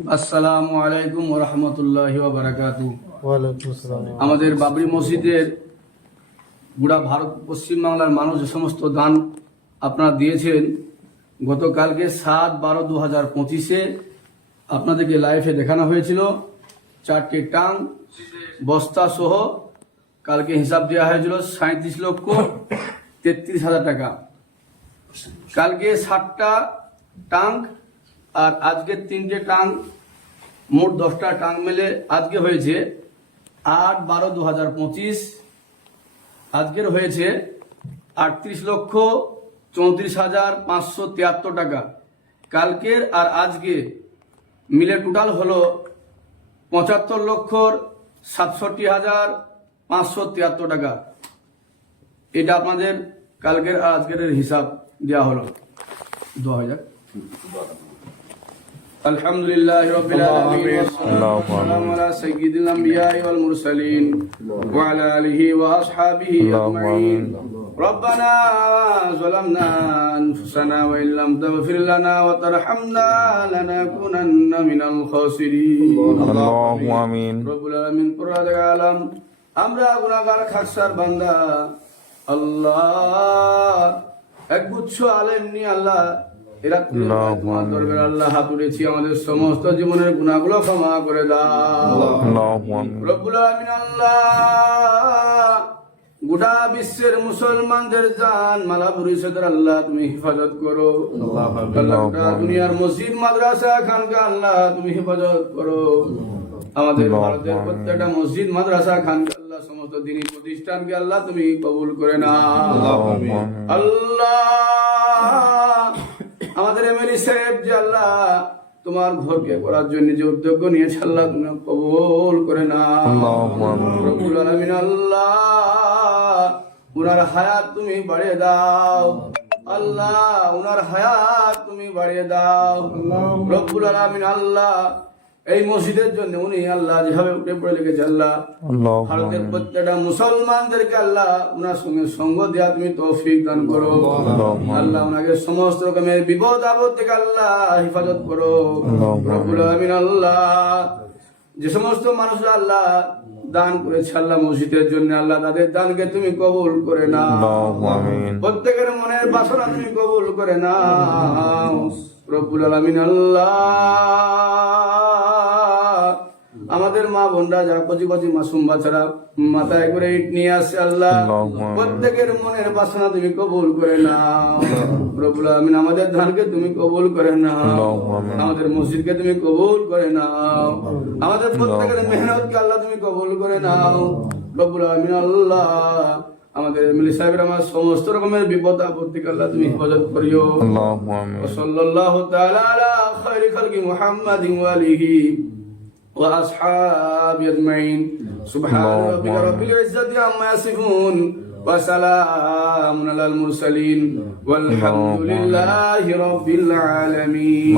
আসসালামু আলাইকুম ওয়া রাহমাতুল্লাহি ওয়া বারাকাতুহু। ওয়ালাইকুম আসসালাম। আমাদের বাবরি মসজিদের গোটা ভারত পশ্চিম বাংলার মানুষ যে সমস্ত দান আপনারা দিয়েছেন, গতকালকে 7/12/2025 আপনাদেরকে লাইভে দেখানো হয়েছিল 4টে টাং বস্তা সহ কালকে হিসাব দেওয়া হয়েছিল 37,33,000 টাকা। কালকে 7টা টাং আর আজকে 3টে টাং, মোট 10টা টাং মিলে আজকে হয়েছে 8/12/2025। আজকের হয়েছে 38,34,573 টাকা। কালকের আর আজকে মিলে টোটাল হলো 75,67,573 টাকা। এটা আপনাদের কালকের আর আজকের হিসাব দেওয়া হলো। 2000। আলহামদুলিল্লাহ রাব্বিল আলামিন ওয়াসসালামু আলা সাইয়্যিদিল আমবিয়া'i ওয়াল মুরসালিন ওয়া আলা আলিহি ওয়া আসহাবিহি আজমাইন। রব্বানা যালামনা আনফুসানা ওয়া ইল্লাম তাগফির লানা ওয়া তারহামনা লানাকুনান্না মিনাল খাসিরিন। আল্লাহু আমিন। রব্বুল আলামিন কুরআন আলাম, আমরা গুনাহগার খাকসার বান্দা আল্লাহ, একগুচ্ছ আলেম নিয়ে আল্লাহ তোমার দরবারে আল্লাহ হাত উঠেছি, আমাদের সমস্ত জীবনের গুনাহগুলো ক্ষমা করে দাও রব্বুল আলামিন। আল্লাহ, গোটা বিশ্বের মুসলমানদের জান মালা ভবিষ্যতের আল্লাহ তুমি হেফাজত করো। আল্লাহ, গোটা দুনিয়ার মসজিদ মাদ্রাসা খানকা আল্লাহ তুমি হেফাজত করো। আমাদের ভারতের প্রত্যেকটা মসজিদ মাদ্রাসা খানকা আল্লাহ, সমস্ত দ্বীনি প্রতিষ্ঠানকে আল্লাহ তুমি কবুল করে নাও। আল্লাহ, আমাদের এমএলএ সাহেব যে আল্লাহ তোমার ঘরকে করার জন্য যে উদ্যোগ নিয়েছে আল্লাহ তুমি কবুল করে নাও রব্বুল আলামিন। আল্লাহ, উনার হায়াত তুমি বাড়িয়ে দাও আল্লাহ, উনার হায়াত তুমি বাড়িয়ে দাও রব্বুল আলামিন। আল্লাহ, এই মসজিদের জন্য উনি আল্লাহ যেভাবে উঠে পড়ে লেগেছে আল্লাহ, ভারতের প্রত্যেকটা মুসলমানদেরকে আল্লাহ উনার সঙ্গে সঙ্গ দেওয়া তুমি তৌফিক দান করো আল্লাহ। উনাকে সমস্ত রকমের বিপদ আপদ থেকে আল্লাহ হেফাজত করো রব্বুল আলামিন। আল্লাহ, যে সমস্ত মানুষরা আল্লাহ দান করেছে আল্লাহ মসজিদের জন্য আল্লাহ, তাদের দানকে তুমি কবুল করে নাও। প্রত্যেকের মনের বাসনা তুমি কবুল করে নাও রব্বুল আলামিন। আল্লাহ, আমাদের মা বোনরা যারা কচি কচি মাসুম বাচ্চারা মাথায় করে ইট নিয়ে আসছে আল্লাহ, প্রত্যেকের মনের বাসনা তুমি কবুল করে নাও রব্বুল আলামিন। আমাদের ধানকে তুমি কবুল করে নাও, আমাদের মসজিদকে তুমি কবুল করে নাও, আমাদের প্রত্যেকের মেহনতকে আল্লাহ তুমি কবুল করে নাও রব্বুল আলামিন। আল্লাহ, আমাদের এমএলএ সাহেবের আমার সমস্ত রকমের বিপদ আপত্তিকে আল্লাহ তুমি হেফাজত করিও। সাল্লাল্লাহু তাআলা আলা খায়রি খালকি মুহাম্মাদিন ওয়া আলিহি ওয়া আসহাবি আজমাইন। সুবহান রাব্বিকা রাব্বিল ইজ্জাতি আম্মা ইয়াসিফুন ওয়া সালামুন আলাল মুরসালিন ওয়াল হামদুলিল্লাহি রাব্বিল আলামিন।